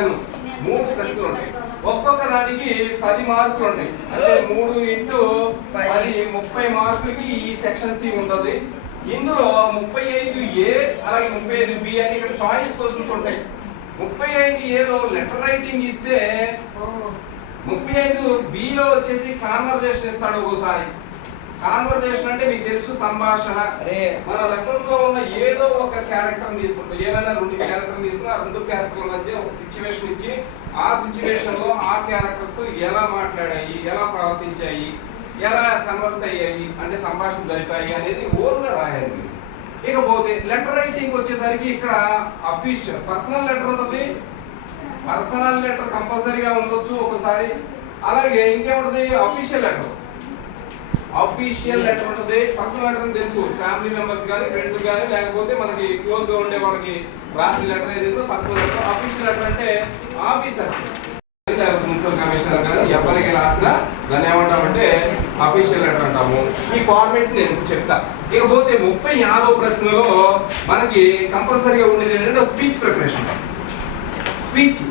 మాట్లాడాను మూడు ప్రశ్నలు ఉంటాయి ఒక్కొక్క దానికి పది మార్కులు ఉన్నాయి. అంటే మూడు ఇంటూ పది ముప్పై మార్కులకి ఈ సెక్షన్ సి ఉంటుంది. ఇందులో ముప్పై ఐదు ఏ అలాగే ముప్పై ఐదు బి అని ఇక్కడ చాయిస్ క్వశ్చన్స్ ఉంటాయి. ముప్పై ఐదు ఏలో లెటర్ రైటింగ్ ఇస్తే ముప్పై ఐదు బిలో వచ్చేసి కాన్వర్జేషన్ ఇస్తాడు ఒకసారి కాన్వర్జేషన్ అంటే మీకు తెలుసు సంభాషణ. మన లెసన్స్లో ఉన్న ఏదో ఒక క్యారెక్టర్ తీసుకుంటాం ఏమైనా రెండు క్యారెక్టర్ తీసుకుని ఆ రెండు క్యారెక్టర్ల మధ్య ఒక సిచ్యువేషన్ ఇచ్చి ఆ సిచ్యువేషన్లో ఆ క్యారెక్టర్స్ ఎలా మాట్లాడాయి ఎలా ప్రవర్తించాయి ఎలా కన్వర్స్ అయ్యాయి అంటే సంభాషణ జరిపాయి అనేది ఓన్గా రాయాలి ఇకపోతే లెటర్ రైటింగ్ వచ్చేసరికి ఇక్కడ అఫీషియల్ పర్సనల్ లెటర్ ఉంటుంది. పర్సనల్ లెటర్ కంపల్సరీగా ఉండొచ్చు ఒకసారి. అలాగే ఇంకేముంటుంది? అఫీషియల్ లెటర్ అఫీషియల్ లెటర్ ఉంటుంది. పర్సనల్ లెటర్ అని తెలుసు. ఫ్యామిలీ మెంబర్స్ కానీ ఫ్రెండ్స్ కానీ లేకపోతే మనకి క్లోజ్గా ఉండే వాళ్ళకి రాసిన లెటర్ ఏదైతే పర్సనల్ లెటర్ అఫీషియల్ లెటర్ అంటే ఆఫీసర్స్ లేకపోతే మున్సిపల్ కమిషనర్ కానీ ఎవరికి రాసినా దాన్ని ఏమంటామంటే అఫీషియల్ లెటర్ అంటాము. ఈ ఫార్మేట్స్ నేను చెప్తా. ఇకపోతే ముప్పై యాదవ ప్రశ్నలో మనకి కంపల్సరీగా ఉండేది ఏంటంటే speech preparation speech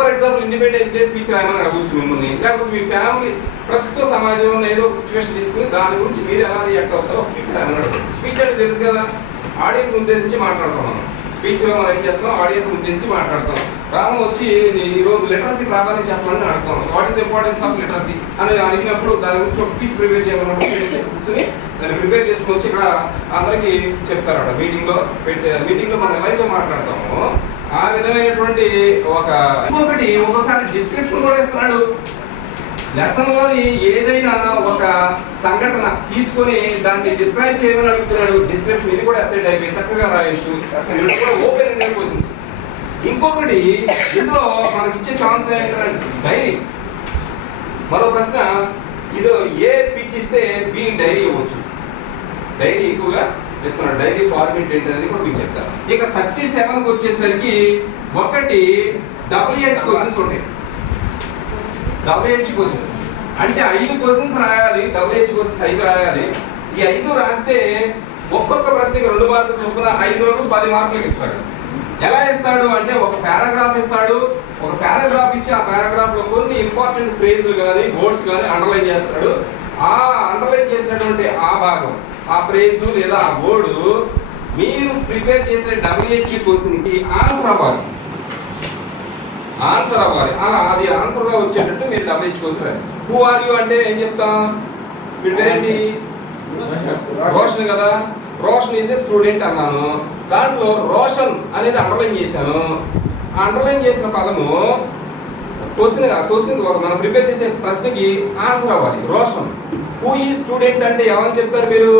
for example independence day speech రాయమని అడగచ్చు మిమ్మల్ని. లేకపోతే మీ ఫ్యామిలీ ప్రస్తుత సమాజంలో ఏదో ఒక సిచ్యువేషన్ తీసుకుని దాని గురించి మీరు ఎలా రియాక్ట్ అవుతారో స్పీచ్ రాయమని అడగచ్చు స్పీచ్ అంటే తెలుసు కదా ఆడియన్స్ ఉద్దేశించి మాట్లాడతాం మనం. స్పీచ్లో మనం ఏం చేస్తాం? ఆడియన్స్ ఉద్దేశించి మాట్లాడతాం. రాము వచ్చి ఈ రోజు లిటరసీ ప్రాధాన్యం చెప్పమని అడుగుతాం. What is importance of literacy అని అడిగినప్పుడు దాని గురించి ఒక స్పీచ్ ప్రిపేర్ చేయమన్నప్పుడు కూర్చొని దాన్ని ప్రిపేర్ చేసుకొని వచ్చి ఇక్కడ అందరికీ చెప్తారట. మీటింగ్లో మీటింగ్లో పెట్టే మనం ఎవరితో మాట్లాడతామో ఆ విధమైనటువంటి ఒక ఇంకొకటి ఒక్కోసారి డిస్క్రిప్షన్ కూడా ఇస్తున్నాడు. లెసన్లోని ఏదైనా ఒక సంఘటన తీసుకొని దాన్ని డిస్క్రైబ్ చేయమని అడుగుతున్నాడు. డిస్క్రిప్షన్ ఇది కూడా అసెట్ అయిపోయి చక్కగా రాయొచ్చు. ఇది కూడా ఓపెన్ ఎండెడ్ క్వశ్చన్స్ ఇంకొకటి ఇందులో మనకి ఇచ్చే ఛాన్స్ ఏంటంటే డైరీ మరో ప్రశ్న ఇది ఏ స్పీచ్ ఇస్తే బీ డైరీ ఇవ్వచ్చు? డైరీ ఎక్కువగా ఇస్తున్నాడు డైరీ ఫార్మేట్ ఏంటి అనేది కూడా మీకు చెప్తాను ఇక థర్టీ సెవెన్కి వచ్చేసరికి ఒకటి డబ్ల్యూహెచ్ క్వశ్చన్స్ ఉంటాయి. డబ్ల్యూహెచ్ క్వశ్చన్స్ అంటే ఐదు క్వశ్చన్స్ రాయాలి డబ్ల్యూహెచ్ క్వశ్చన్స్ ఐదు రాయాలి. ఈ ఐదు రాస్తే ఒక్కొక్క ప్రశ్నకి రెండు మార్కులు చొప్పున ఐదు రెండు పది మార్కులకి ఇస్తాడు. ఎలా ఇస్తాడు అంటే ఒక పారాగ్రాఫ్ ఇస్తాడు. ఒక పారాగ్రాఫ్ ఇచ్చి ఆ పారాగ్రాఫ్లో కొన్ని ఇంపార్టెంట్ ఫ్రేజులు కానీ వర్డ్స్ కానీ అండర్లైన్ చేస్తాడు. ఆ అండర్లైన్ చేసినటువంటి ఆ భాగం ఆ ప్రేజ్ లేదా ఆ బోర్డు మీరు ప్రిపేర్ చేసే డబ్ల్యూహెచ్ కోర్సుకి ఆన్సర్ అవ్వాలి. ఆన్సర్ అవ్వాలి. అలా అది ఆన్సర్గా వచ్చేటట్టు మీరు డబ్ల్యూహెచ్ కోసం హూ ఆర్ యూ అంటే ఏం చెప్తాం? మీ పేరేంటి రోషన్ కదా. రోషన్ ఈజ్ ఏ స్టూడెంట్ అన్నాను. దాంట్లో రోషన్ అనేది అండర్లైన్ చేశాను. ఆ అండర్లైన్ చేసిన పదము క్వశ్చన్ క్వశ్చన్ మనం ప్రిపేర్ చేసే ప్రశ్నకి ఆన్సర్ అవ్వాలి. రోషన్ హూ ఈ స్టూడెంట్ అంటే ఎవరని చెప్తారు మీరు?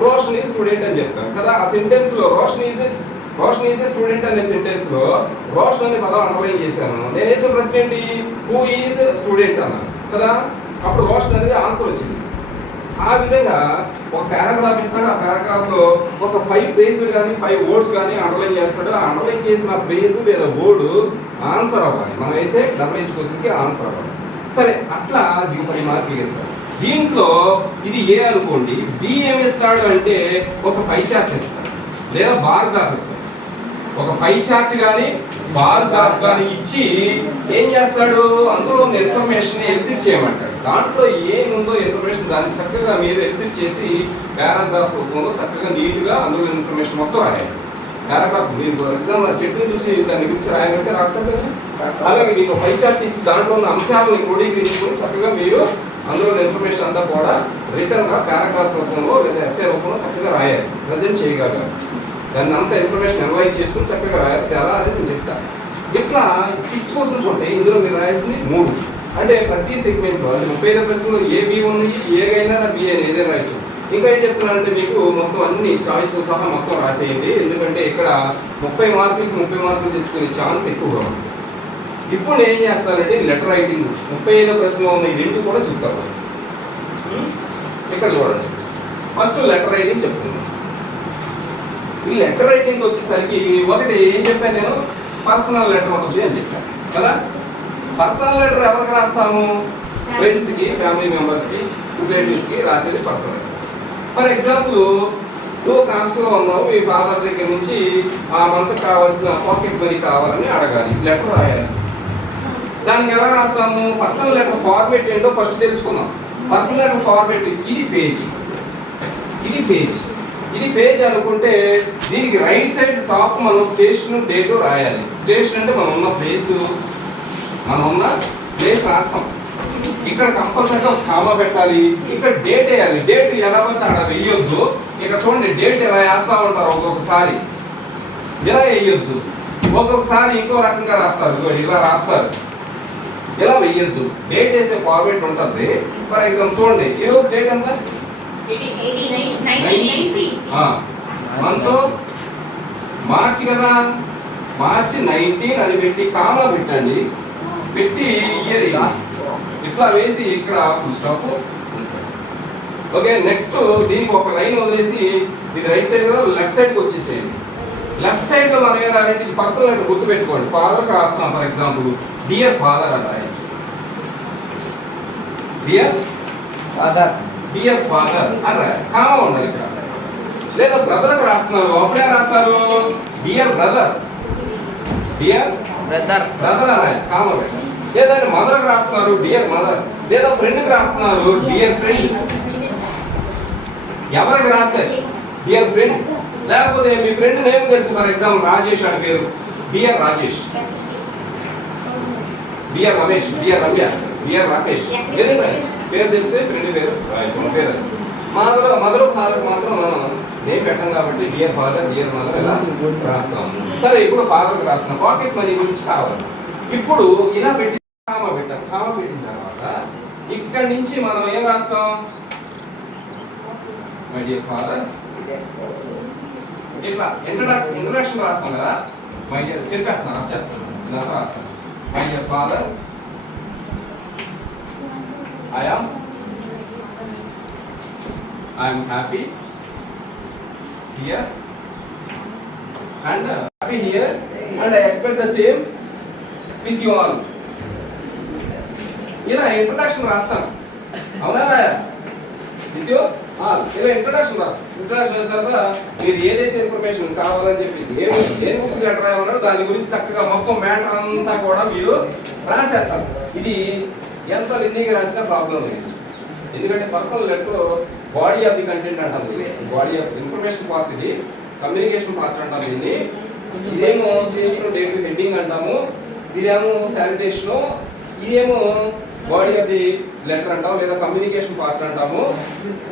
రోషన్ ఈ స్టూడెంట్ అని చెప్తారు కదా. ఆ సెంటెన్స్లో Roshan is Roshan is a student అనే సెంటెన్స్లో రోషన్ అనే పదం అండర్లైన్ చేశాను. నేను వేసిన ప్రశ్న ఏంటి? హూ ఈజ్ స్టూడెంట్ అన్నాను కదా? అప్పుడు రోషన్ అనేది ఆన్సర్ వచ్చింది. ఆ విధంగా ఒక పారాగ్రాఫ్ ఇస్తాడు. ఆ పారాగ్రాఫ్లో ఒక ఫైవ్ పేజ్ కానీ ఫైవ్ వర్డ్స్ కానీ అండర్లైన్ చేస్తాడు. ఆ అండర్లైన్ చేసిన పేజ్ లేదా వర్డ్ ఆన్సర్ అవ్వాలి. మనం వేసే డబ్ల్యూహెచ్ క్వశ్చన్కి ఆన్సర్ అవ్వాలి. సరే అట్లా దీని పది మార్కులు వేస్తారు. దీంట్లో ఇది ఏ అనుకోండి బి ఏం వేస్తాడు అంటే ఒక పై చార్ట్ ఇస్తాడు లేదా బార్ గ్రాఫ్ ఇస్తాడు ఒక పై చార్ట్ కానీ బార్ గ్రాఫ్ కానీ ఇచ్చి ఏం చేస్తాడు? అందులో ఉన్న ఇన్ఫర్మేషన్ ఎగ్జిట్ చేయమంటాడు. దాంట్లో ఏముందో ఇన్ఫర్మేషన్ దాన్ని చక్కగా మీరు ఎగ్జిట్ చేసి పారాగ్రాఫ్ రూపంలో చక్కగా నీట్గా అందులో ఇన్ఫర్మేషన్ మొత్తం రాయాలి. పారాగ్రాఫ్ మీరు ఎగ్జామ్ చెట్టును చూసి దాని గురించి రాయాలంటే రాస్తాం కదా. అలాగే మీకు పై చార్ట్ ఇస్తే దాంట్లో ఉన్న అంశాలను క్రోడీకరించుకొని చక్కగా మీరు అందులో ఉన్న ఇన్ఫర్మేషన్ అంతా కూడా రిటర్న్గా పారాగ్రాఫ్ రూపంలో లేదా ఎస్ఏ రూపంలో చక్కగా రాయాలి. ప్రజెంట్ చేయగలగాలి. దాన్ని అంతా ఇన్ఫర్మేషన్ అనలైజ్ చేసుకుని చక్కగా రాయాలి. అది ఎలా అనేది నేను చెప్తా. ఇట్లా సిక్స్ క్వశ్చన్స్ ఉంటాయి. ఇందులో మీరు రాయాల్సింది మూడు. అంటే ప్రతి సెగ్మెంట్లో అంటే ముప్పై ఐదు ప్రశ్నలు ఏ బి ఉన్నాయి ఏగైనా బి అని ఏదైనా రాయొచ్చు. ఇంకా ఏం చెప్తున్నానంటే మీకు మొత్తం అన్ని చాయిస్తో సహా మొత్తం రాసేయండి. ఎందుకంటే ఇక్కడ ముప్పై మార్కులకి ముప్పై మార్కులు తెచ్చుకునే ఛాన్స్ ఎక్కువగా ఉంది. ఇప్పుడు నేను ఏం చేస్తానంటే లెటర్ రైటింగ్ ముప్పై ఐదో ప్రశ్నలో ఉన్న ఈ రెండు కూడా చెప్తాను ఫస్ట్. ఇక్కడ చూడండి. ఫస్ట్ లెటర్ రైటింగ్ చెప్తున్నాను. ఈ లెటర్ రైటింగ్ వచ్చేసరికి ఒకటి ఏం చెప్పాను నేను? పర్సనల్ లెటర్ ఉంటుంది అని చెప్పాను. కదా? పర్సనల్ లెటర్ ఎవరికి రాస్తాము? ఫ్రెండ్స్కి ఫ్యామిలీ మెంబర్స్కి రిలేటివ్స్కి రాసేది పర్సనల్ ఫర్ ఎగ్జాంపుల్ నువ్వు ఒక హాస్టల్లో ఉన్నావు మీ ఫాదర్ దగ్గర నుంచి ఆ మంత్ కావాల్సిన పాకెట్ మనీ కావాలని అడగాలి లెటర్ రాయాలి. దానికి ఎలా రాస్తాము? పర్సనల్ లెటర్ ఫార్మేట్ ఏంటో ఫస్ట్ తెలుసుకుందాం. పర్సనల్ లెటర్ ఫార్మేట్ ఇది పేజ్ ఇది పేజ్ ఇది పేజ్ అనుకుంటే దీనికి రైట్ సైడ్ టాప్ మనం స్టేషన్ డేట్ రాయాలి. స్టేషన్ అంటే మనం ఉన్న ప్లేస్ మనం ఉన్న ప్లేస్ రాస్తాం. ఇక్కడ కంపల్సరీగా ఒక కామా పెట్టాలి. ఇక్కడ డేట్ వేయాలి. డేట్ ఎలా పడితే అక్కడ వేయొద్దు. ఇక్కడ చూడండి డేట్ ఎలా వేస్తా ఉంటారు ఒక్కొక్కసారి. ఇలా వేయొద్దు. ఒక్కొక్కసారి ఇంకో రకంగా రాస్తారు. ఇలా రాస్తారు. ఇలా వెయ్యొద్దు డేట్ వేసే ఫార్మేట్ ఉంటుంది. ఫర్ ఎగ్జాంపుల్ చూడండి ఈరోజు డేట్ ఎంత? మంత్ మార్చి కదా. మార్చి నైన్టీన్ అని పెట్టి కామా పెట్టండి. పెట్టి ఇయర్ ఇట్లా వేసి ఇక్కడ ఫుల్ స్టాప్ ఓకే నెక్స్ట్ దీనికి ఒక లైన్ వదిలేసి ఇది రైట్ సైడ్ కదా లెఫ్ట్ సైడ్కి వచ్చేసేయండి. లెఫ్ట్ సైడ్లో మనం ఏం రాయాలంటే ఇది పర్సనల్ లెటర్ గుర్తు పెట్టుకోండి ఫాదర్కి రాస్తాం ఫర్ ఎగ్జాంపుల్ డియర్ ఫాదర్ అని రాయొచ్చు. డియర్ ఫాదర్ డియర్ ఫాదర్ అని రాయాలి. కామా ఉండాలి ఇక్కడ. లేదా బ్రదర్కి రాస్తున్నారు అప్పుడే రాస్తారు? Dear brother dear brother brother అని రాయొచ్చు కామా పెట్టాలి లేదంటే మదర్కి రాస్తున్నారు డియర్ మదర్ లేదా ఫ్రెండ్కి రాస్తున్నారు డియర్ ఫ్రెండ్ ఎవరికి రాస్తే? డియర్ ఫ్రెండ్ లేకపోతే మీ ఫ్రెండ్ నేమ్ తెలుసు? ఫర్ ఎగ్జాంపుల్ రాజేష్ అని పేరు. Dear Rajesh. Dear Ramesh dear Ramya dear Rakesh. Very nice పేరు తెలిస్తే ఫ్రెండ్ పేరు రాయచ్చు. మన పేరు అది. మదర్ మదర్ ఫాదర్ మాత్రం మనం నేమ్ పెట్టాం కాబట్టి డియర్ ఫాదర్ డియర్ మదర్ ఇలా రాస్తాం సరే ఇప్పుడు ఫాదర్కి రాస్తున్నాం. పాకెట్ మనీ గురించి కావాలి ఇప్పుడు ఇలా పెట్టి కామ పెట్టాం కామ పెట్టిన తర్వాత ఇక్కడ నుంచి మనం ఏం రాస్తాం? మై డియర్ ఫాదర్ ఇట్లా ఇంట్రడక్షన్ ఇంట్రడక్షన్ రాస్తాం కదా? మై డియర్ చెప్పేస్తాను వచ్చేస్తాను ఇలా రాస్తాను. My dear father I am I'm happy here and happy here and I expect the same with you all ఇలా ఇంట్రడక్షన్ రాస్తాను. అవునా రాయా? విత్ ఇలా ఇంట్రడక్షన్ రాస్తాను. ఇంట్రడక్షన్ అయిన తర్వాత మీరు ఏదైతే ఇన్ఫర్మేషన్ కావాలని చెప్పి ఏమి దేని గురించి లెటర్ రాయమన్నారో దాని గురించి చక్కగా మొత్తం మ్యాటర్ అంతా కూడా మీరు రాసేస్తారు. ఇది ఎంత లెందీగా రాసినా ప్రాబ్లం లేదు. ఎందుకంటే personal letter body of the content అంటాం బాడీ ఆఫ్ ఇన్ఫర్మేషన్ పార్ట్ ఇది కమ్యూనికేషన్ పార్ట్ అంటాం దీన్ని. ఇదేమో స్టేషన్ డేట్ హెడ్డింగ్ అంటాము. ఇదేమో శానిటేషన్ ఇదేమో బాడీ ఆఫ్ ది లెటర్ అంటాం లేదా కమ్యూనికేషన్ పార్ట్ అంటాము.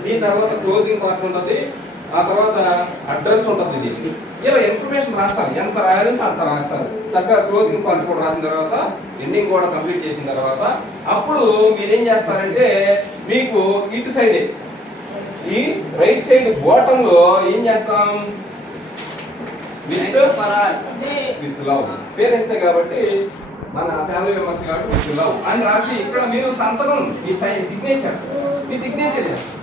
దీని తర్వాత క్లోజింగ్ పార్ట్ ఉంటుంది. ఆ తర్వాత అడ్రస్ ఉంటుంది ఇది. ఇలా ఇన్ఫర్మేషన్ రాస్తారు. ఎంత రాయాలంటే అంత రాస్తారు. చక్కగా క్లోజింగ్ పార్ట్ కూడా రాసిన తర్వాత ఎండింగ్ కూడా కంప్లీట్ చేసిన తర్వాత అప్పుడు మీరేం చేస్తారంటే మీకు ఇటు సైడ్ ఈ రైట్ సైడ్ బాటమ్లో ఏం చేస్తాం? విత్ విత్ లవ్ పేరెంట్స్ కాబట్టి మన ఫ్యామిలీ మెంబర్స్ కాబట్టి లవ్ అని రాసి ఇక్కడ మీరు సంతకం మీ సిగ్నేచర్ మీ సిగ్నేచర్ చేస్తాం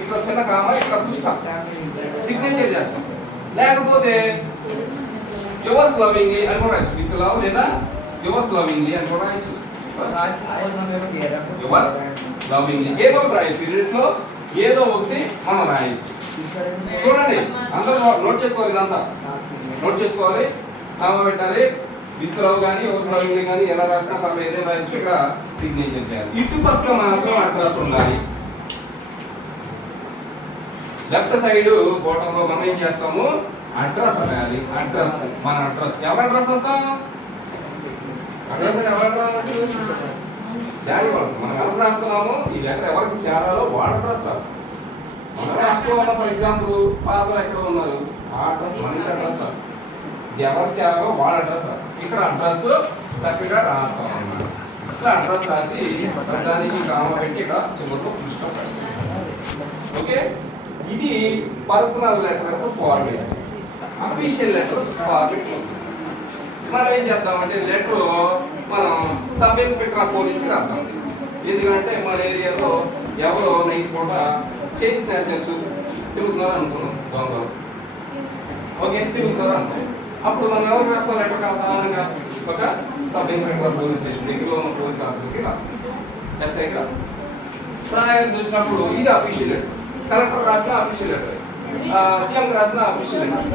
ఇక్కడ చిన్న కామ ఇక్కడ పుష్ప. సిగ్నేచర్ చేస్తాం లేకపోతే యువర్స్ లవింగ్ అని కూడా రాయొచ్చు. విత్ లవ్ లేదా యువర్స్ లవింగ్ అని కూడా రాయొచ్చు. యువర్స్ లవింగ్ ఏదో ఒకటి రాయొచ్చు. ఈ ఏదో ఒకటి మనం రాయొచ్చు. చూడండి అందరూ నోట్ చేసుకోవాలి ఇదంతా. నోట్ చేసుకోవాలి కామ పెట్టాలి విత్ కానీ యువర్స్ కానీ ఎలా రాసినా పర్లేదు ఏదైనా రాయొచ్చు. ఇక్కడ సిగ్నేచర్ చేయాలి. ఇటుపక్క మాత్రం అడ్రస్ ఉండాలి. లెఫ్ట్ సైడ్ బోటంలో మనం ఏం చేస్తాము? అడ్రస్ రాయాలి. అడ్రస్. మన అడ్రస్. ఎవరి అడ్రస్ వస్తాం? అడ్రస్ ఎవరి అడ్రస్? డాడీ మనం ఎవరు రాస్తున్నాము? ఈ లెటర్ ఎవరికి చేరాలో వాళ్ళ అడ్రస్ రాస్తాం. మన రాష్ట్రంలో ఉన్న ఫర్ ఎగ్జాంపుల్ ఫాదర్ ఎక్కడ ఉన్నారు. ఆ అడ్రస్ మన అడ్రస్ రాస్తాం. ఇది ఎవరికి చేరాలో వాళ్ళ అడ్రస్ రాస్తాం. ఇక్కడ అడ్రస్ చక్కగా రాస్తాం అన్నమాట. ఇట్లా అడ్రస్ రాసి దానికి కామ పెట్టి ఇక్కడ చివరిలో ఫుల్ ఓకే? ఇది personal letter format official letter format మనం ఏం చేద్దామంటే లెటర్ మనం సబ్ ఇన్స్పెక్టర్ ఆఫ్ పోలీస్కి రాద్దాం. ఎందుకంటే మన ఏరియాలో ఎవరో నైట్ పూట చైన్ స్నాచర్స్ తిరుగుతున్నారు అనుకున్నాం. దొంగలు. ఓకే? తిరుగుతున్నారు అనుకున్నాం అప్పుడు మనం ఎవరు రాస్తాం లెటర్ సాధారణంగా ఒక సబ్ ఇన్స్పెక్టర్ పోలీస్ స్టేషన్ దగ్గరలో ఉన్న పోలీస్ ఆఫీసర్కి రాస్తాం ఎస్ఐకి రాస్తాం రాయాల్సి వచ్చినప్పుడు ఇది అఫీషియల్ లెటర్ కలెక్టర్ రాసిన అఫీషియల్ లెటర్ సీఎం రాసిన అఫీషియల్ లెటర్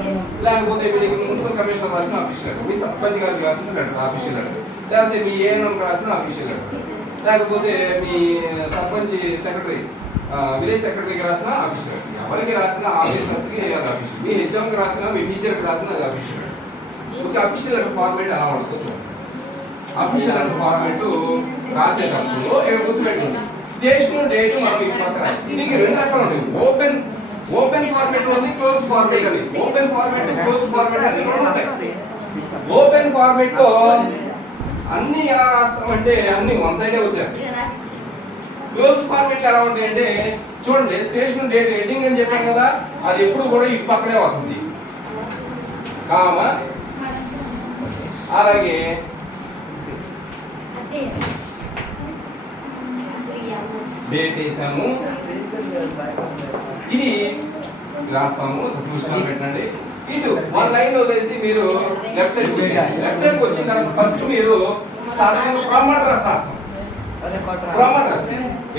లేకపోతే మీ దగ్గర మున్సిపల్ కమిషనర్ రాసిన అఫీషియల్ లెటర్ మీ సర్పంచ్ గారికి రాసిన లెటర్ అఫీషియల్ లెటర్ లేకపోతే మీ ఏఎన్ఎంకి రాసిన అఫీషియల్ లెటర్ లేకపోతే మీ సర్పంచ్ సెక్రటరీ విలేజ్ సెక్రటరీకి రాసిన అఫీషియల్ ఎవరికి రాసిన ఆఫీసర్స్కి అది అఫీషియల్ మీ హెచ్ఎంకి రాసిన మీ టీచర్కి రాసిన అది అఫీషియల్ లెటర్ ఓకే అఫీషియల్ అనే ఫార్మేట్ ఎలా ఉంటుందో చూడండి అఫీషియల్ అనే ఫార్మేట్ రాసేటప్పుడు ఇక్కడ గుర్తుపెట్టుకోండి. స్టేషన్ డేట్ మనం ఈ పక్కన దీనికి రెండు రకాలు ఉన్నాయి ఓపెన్ ఓపెన్ ఫార్మేట్ ఉంది క్లోజ్ ఫార్మేట్ ఉంది. ఓపెన్ ఫార్మేట్ క్లోజ్ ఫార్మేట్ అన్ని రెండు ఉంటాయి. ఓపెన్ ఫార్మేట్లో అన్ని ఎలా రాస్తామంటే అన్ని వన్ సైడే వచ్చేస్తాయి. క్లోజ్ ఫార్మేట్ ఎలా ఉంటాయి అంటే చూడండి స్టేషన్ డేట్ ఎండింగ్ అని చెప్పాను కదా అది ఎప్పుడు కూడా ఇటు పక్కనే వస్తుంది. కామా అలాగే. డేట్ వేసాము ఇది రాస్తాము. దృష్టిలో పెట్టండి. ఇటు వన్ లైన్ వదిలేసి మీరు లెఫ్ట్ సైడ్ లెఫ్ట్ సైడ్ వచ్చిన తర్వాత ఫస్ట్ మీరు సాధారణ ఫ్రమ్ అడ్రస్ రాస్తాం ఫ్రమ్ అడ్రస్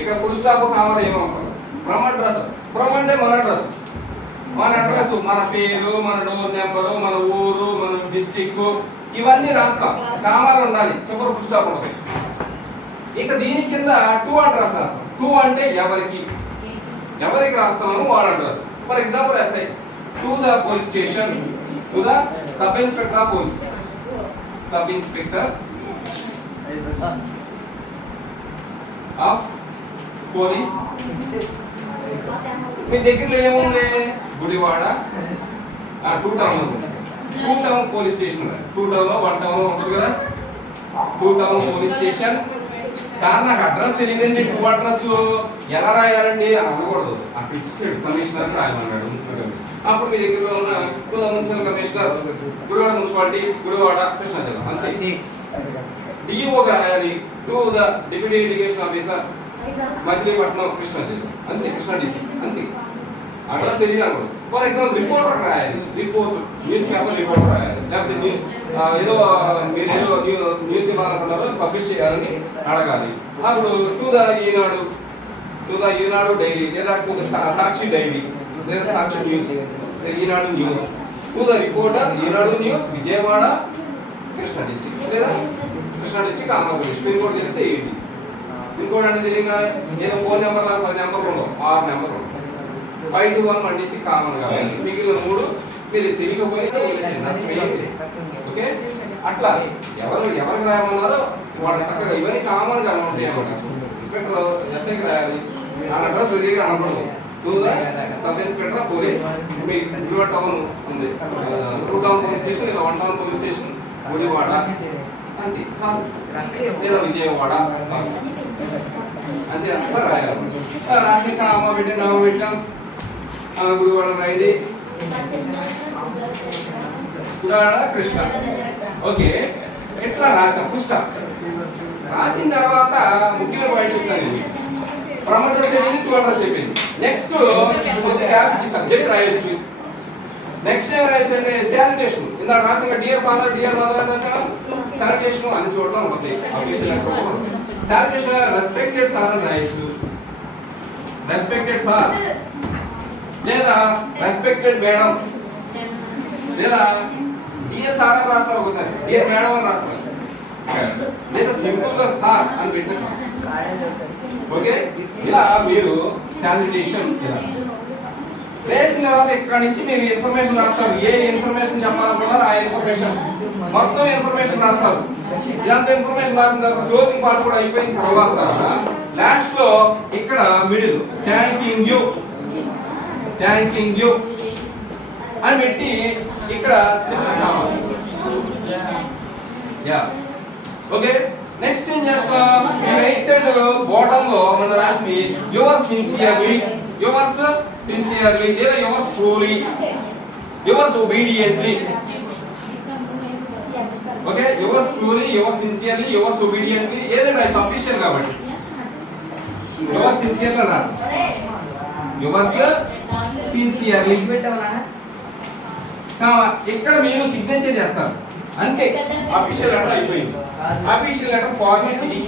ఇక్కడ ఫుల్ స్టాప్ కావాలి ఏం అవసరం ఫ్రమ్ అడ్రస్ ఫ్రమ్ అంటే మన అడ్రస్. మన అడ్రస్ మన పేరు మన డోర్ నెంబరు మన ఊరు మన డిస్టిక్ ఇవన్నీ రాస్తాం. కామాలు ఉండాలి. చివరి ఫుల్ స్టాప్ ఇక దీని కింద టూ అడ్రస్ రాస్తాం. టూ అంటే ఎవరికి? ఎవరికి రాస్తున్నాము వాళ్ళ address. For example SI to the police station to the sub inspector of police. Sub inspector of police. మీ దగ్గరలో ఏముంది? గుడివాడ. టూ టౌన్ ఉంది. Two town police station two town one town ఉంటుంది కదా? Two town police station sir నాకు address తెలియదండి. To address ఎలా రాయాలండి? అని అనకూడదు. అక్కడ ఇచ్చాడు కమిషనర్ రాయమన్నాడు మున్సిపల్ కమిషనర్. అప్పుడు మీ దగ్గర ఉన్న to municipal commissioner Gudivada municipality Gudivada Krishna జిల్లా అంతే. డిఈఓ రాయాలి. To the deputy irrigation officer Machilipatnam Krishna జిల్లా అంతే కృష్ణా డిస్ట్రిక్ట్ అంతే. అడ్రస్ తెలియదు ఫర్ ఎగ్జాంపుల్ రిపోర్టర్ రాయాలి. రిపోర్ట్ న్యూస్ పేపర్ రిపోర్టర్ రాయాలి. లేకపోతే ఏదో మీరు ఏదో న్యూ- న్యూస్ ఇవ్వాలనుకున్నారో పబ్లిష్ చేయాలని అడగాలి. అప్పుడు to the Eenadu. To the Eenadu daily లేదా టూ సాక్షి డైరీ లేదా Sakshi news Eenadu news to the reporter Eenadu news Vijayawada Krishna district లేదా Krishna district Andhra Pradesh. Pin code తెలిస్తే ఏంటి? పిన్ కోడ్ అంటే తెలియక నేను ఫోన్ నెంబర్ నాకు పది నెంబర్లు ఉండవు. ఆరు నెంబర్లు ఫైవ్ టు వన్ వంటేసి కామన్ కాబట్టి మిగిలిన మూడు మీరు ఏం లేదు. ఓకే? అట్లా ఎవరు ఎవరికి రాయమన్నారో వాళ్ళు చక్కగా ఇవన్నీ కామన్గా ఉంటాయి అన్నమాట. ఇన్స్పెక్టర్ ఎస్ఐకి రాయాలి. ఆ అడ్రస్ తిరిగి అనకూడదు టూ సబ్ ఇన్స్పెక్టర్ పోలీస్. మీ గుడివాడ టౌన్ ఉంది. టూ టౌన్ పోలీస్ స్టేషన్ లేదా one town police station Gudivada. అంతే. చాలు. లేదా విజయవాడ. చాలు. అంతే. అట్లా రాయాలి. రాసి కామ పెట్టాం కామ పెట్టాం. గుడివాడ రాయండి గుడివాడ కృష్ణ? ఓకే. ఎట్లా రాసాం పుష్ట రాసిన తర్వాత ముఖ్యమైన పాయింట్ చెప్తాను నేను ప్రమోటర్స్ అయిపోయింది టూ అడ్రస్ అయిపోయింది నెక్స్ట్ కొద్దిగా సబ్జెక్ట్ రాయొచ్చు. నెక్స్ట్ ఏం రాయొచ్చు అంటే శానిటేషన్ ఇందాక రాసిన డియర్ ఫాదర్ డియర్ మదర్ అని శానిటేషన్ అని చూడడం ఉంటుంది. అఫీషియల్ శానిటేషన్ రెస్పెక్టెడ్ సార్ అని రాయొచ్చు. రెస్పెక్టెడ్ సార్ లేదా రెస్పెక్టెడ్ మేడం లేదా డిఎస్ఆర్ సార్ అని రాస్తారు ఒకసారి? డిఎస్ మేడం అని రాస్తారు? లేదా సింపుల్గా సార్ అని పెట్టిన ఓకే? ఇలా మీరు శానిటేషన్ ఇలా. వేసిన తర్వాత ఇక్కడ నుంచి మీరు ఇన్ఫర్మేషన్ రాస్తారు. ఏ ఇన్ఫర్మేషన్ చెప్పాలనుకున్నారు ఆ ఇన్ఫర్మేషన్ మొత్తం ఇన్ఫర్మేషన్ రాస్తారు. ఇలాంటి ఇన్ఫర్మేషన్ రాసిన తర్వాత క్లోజింగ్ పార్ట్ కూడా అయిపోయిన తర్వాత లాస్ట్లో ఇక్కడ middle thanking you thanking you అని పెట్టి ఇక్కడ చిన్న యా ఓకే నెక్స్ట్ ఏం చేస్తాం? ఈ రైట్ సైడ్ బాటమ్లో మన రాసి యువర్ సిన్సియర్లీ యువర్స్ సిన్సియర్లీ లేదా yours truly yours obediently okay yours truly your sincerely yours obediently ఏదైనా ఇట్స్ అఫీషియల్ కాబట్టి. యువర్ సిన్సియర్లీ రాదు యువర్స్ సిన్సియర్లీ ఇక్కడ మీరు సిగ్నేచర్ చేస్తారు? అంతే అఫీషియల్ లెటర్ అయిపోయింది. అఫీషియల్ లెటర్ ఫార్మేట్ ఇది.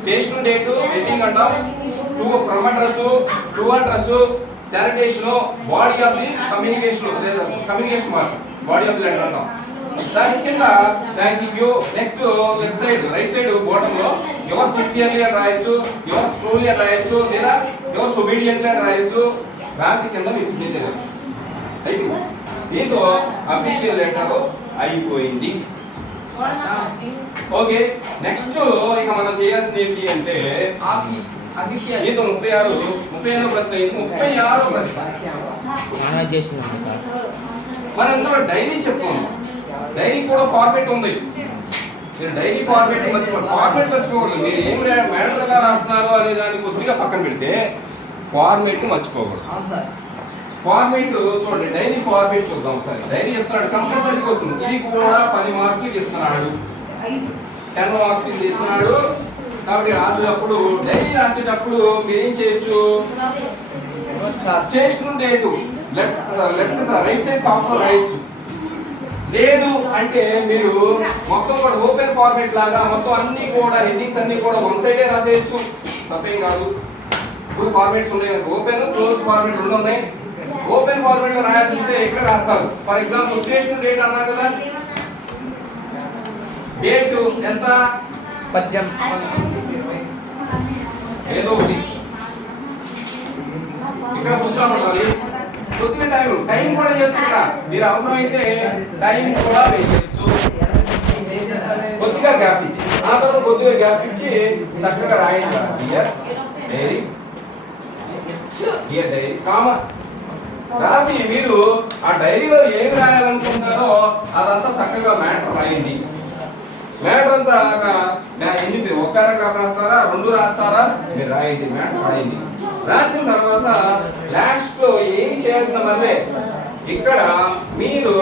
స్టేషన్ డేట్ హెడ్డింగ్ అంటాం. To from address to address salutation body of the communication communication mark body of the letter అంటాం. దాని కింద దానికి యో next left side right side బాటమ్లో your sincerely అని రాయొచ్చు యువర్ స్టోరీ అని రాయొచ్చు లేదా యువర్ ఒబీడియంట్లీ అని రాయొచ్చు. రాసి కింద మీ సిగ్నేచర్ వేస్తారు అయిపోయింది దీంతో అఫీషియల్ లెటర్ అయిపోయింది. ఓకే నెక్స్ట్ ఇక మనం చేయాల్సింది ఏంటి అంటే దీంతో ముప్పై ఆరు ముప్పై ఐదో ప్రశ్న అయింది. ముప్పై ఆరో ప్రశ్న. మనం ఇందులో డైరీ చెప్పుకున్నాం డైరీ కూడా ఫార్మేట్ ఉంది. మీరు డైరీ ఫార్మేట్ మర్చిపోండి ఫార్మేట్ మర్చిపోకూడదు మీరు ఏం మేడం ఎలా రాస్తున్నారు అనే దాన్ని కొద్దిగా పక్కన పెడితే ఫార్మేట్ మర్చిపోకూడదు అవును సార్. ఫార్మేట్ చూడండి డైరీ ఫార్మేట్ చూద్దాం ఒకసారి. డైరీ ఇస్తున్నాడు కంపల్సరీ వస్తుంది ఇది కూడా పది మార్కులకి ఇస్తున్నాడు. టెన్ మార్కులకి ఇస్తున్నాడు. కాబట్టి రాసేటప్పుడు డైరీ రాసేటప్పుడు మీరు ఏం చేయొచ్చు station date left left right side టాప్లో రాయొచ్చు. లేదు అంటే మీరు మొత్తం కూడా ఓపెన్ ఫార్మేట్ లాగా మొత్తం అన్ని కూడా హెడ్డింగ్స్ అన్ని కూడా వన్ సైడే రాసేయచ్చు. తప్పేం కాదు. ఇప్పుడు ఫార్మేట్స్ ఉన్నాయి. ఓపెన్ క్లోజ్ ఫార్మేట్ రెండు ఉన్నాయి. ఓపెన్ ఫార్మేట్లో రాయాల్సి వస్తే ఎక్కడ రాస్తారు? ఫర్ ఎగ్జాంపుల్ స్టేషన్ డేట్ అన్నా కదా. డేట్ ఎంత? పద్యం. ఏదో ఒకటి. ఇక్కడ ఉండాలి కొద్దిగా టైం టైం కూడా ఇవ్వచ్చు ఇక్కడ. మీరు అవసరమైతే టైం కూడా వేయచ్చు. కొద్దిగా గ్యాప్ ఇచ్చి ఆ తర్వాత కొద్దిగా గ్యాప్ ఇచ్చి చక్కగా రాయండి. ఇయర్ ఏ డైరీ కామన్. రాసి మీరు ఆ డైరీలో ఏమి రాయాలనుకుంటున్నారో అదంతా చక్కగా మ్యాటర్ రాయండి. మ్యాటర్ అంతా ఎన్ని ఒక పారాగ్రాఫ్ రాస్తారా? రెండు రాస్తారా? మీరు రాయండి మ్యాటర్ రాయండి. రాసిన తర్వాత లాస్ట్లో ఏమి చేయాల్సిన మళ్ళీ ఇక్కడ మీరు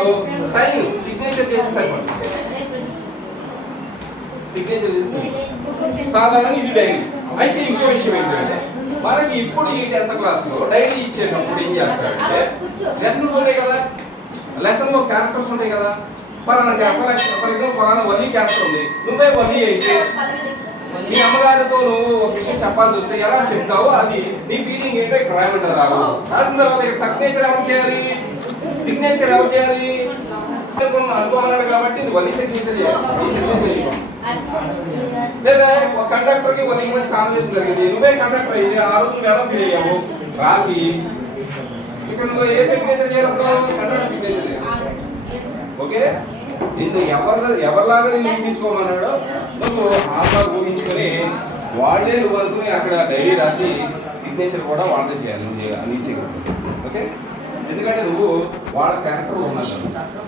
సైన్ సిగ్నేచర్ చేసి సరిపోతుంది. సిగ్నేచర్ చేసి సాధారణంగా ఇది డైరీ. అయితే ఇంకో విషయం ఏంటంటే మనకి ఇప్పుడు ఈ టెన్త్ క్లాస్లో డైరీ ఇచ్చేటప్పుడు ఏం చేస్తారంటే లెసన్స్ ఉంటాయి కదా? లెసన్లో క్యారెక్టర్స్ ఉంటాయి కదా? పలానా క్యారెక్టర్ ఫర్ ఎగ్జాంపుల్ పలానా వల్లి క్యారెక్టర్ ఉంది. నువ్వే వల్లి అయితే మీ అమ్మగారితో నువ్వు ఒక విషయం చెప్పాల్సి వస్తే ఎలా చెప్తావు అది నీ ఫీలింగ్ ఏంటో ఇక్కడ రాయమంటారు. రావు. రాసిన తర్వాత ఇక్కడ సిగ్నేచర్ ఎవరు చేయాలి? సిగ్నేచర్ ఎవరు చేయాలి? అనుకోమన్నాడు కాబట్టి నువ్వు వల్లి సిగ్నేచర్ చేయాలి లేదా ఒక కండక్టర్కి ఒక మధ్య కాన్వర్సేషన్ జరిగింది. నువ్వే కండక్టర్ అయితే ఆ రోజు నువ్వు ఎలా ఫీల్ అయ్యావు? రాసి. ఇప్పుడు నువ్వు ఏ సిగ్నేచర్ చేయాలప్పుడు కండక్టర్ సిగ్నేచర్ చేయాలి. ఓకే? నిన్ను ఎవరు ఎవరిలాగా నిన్ను ఊహించుకోమన్నాడో నువ్వు ఆత్మ ఊహించుకొని వాళ్ళే నువ్వు అనుకుని అక్కడ డైరీ రాసి సిగ్నేచర్ కూడా వాళ్ళదే చేయాలి. నువ్వు నీ ఓకే? ఎందుకంటే నువ్వు వాళ్ళ క్యారెక్టర్ ఉన్నావు కదా.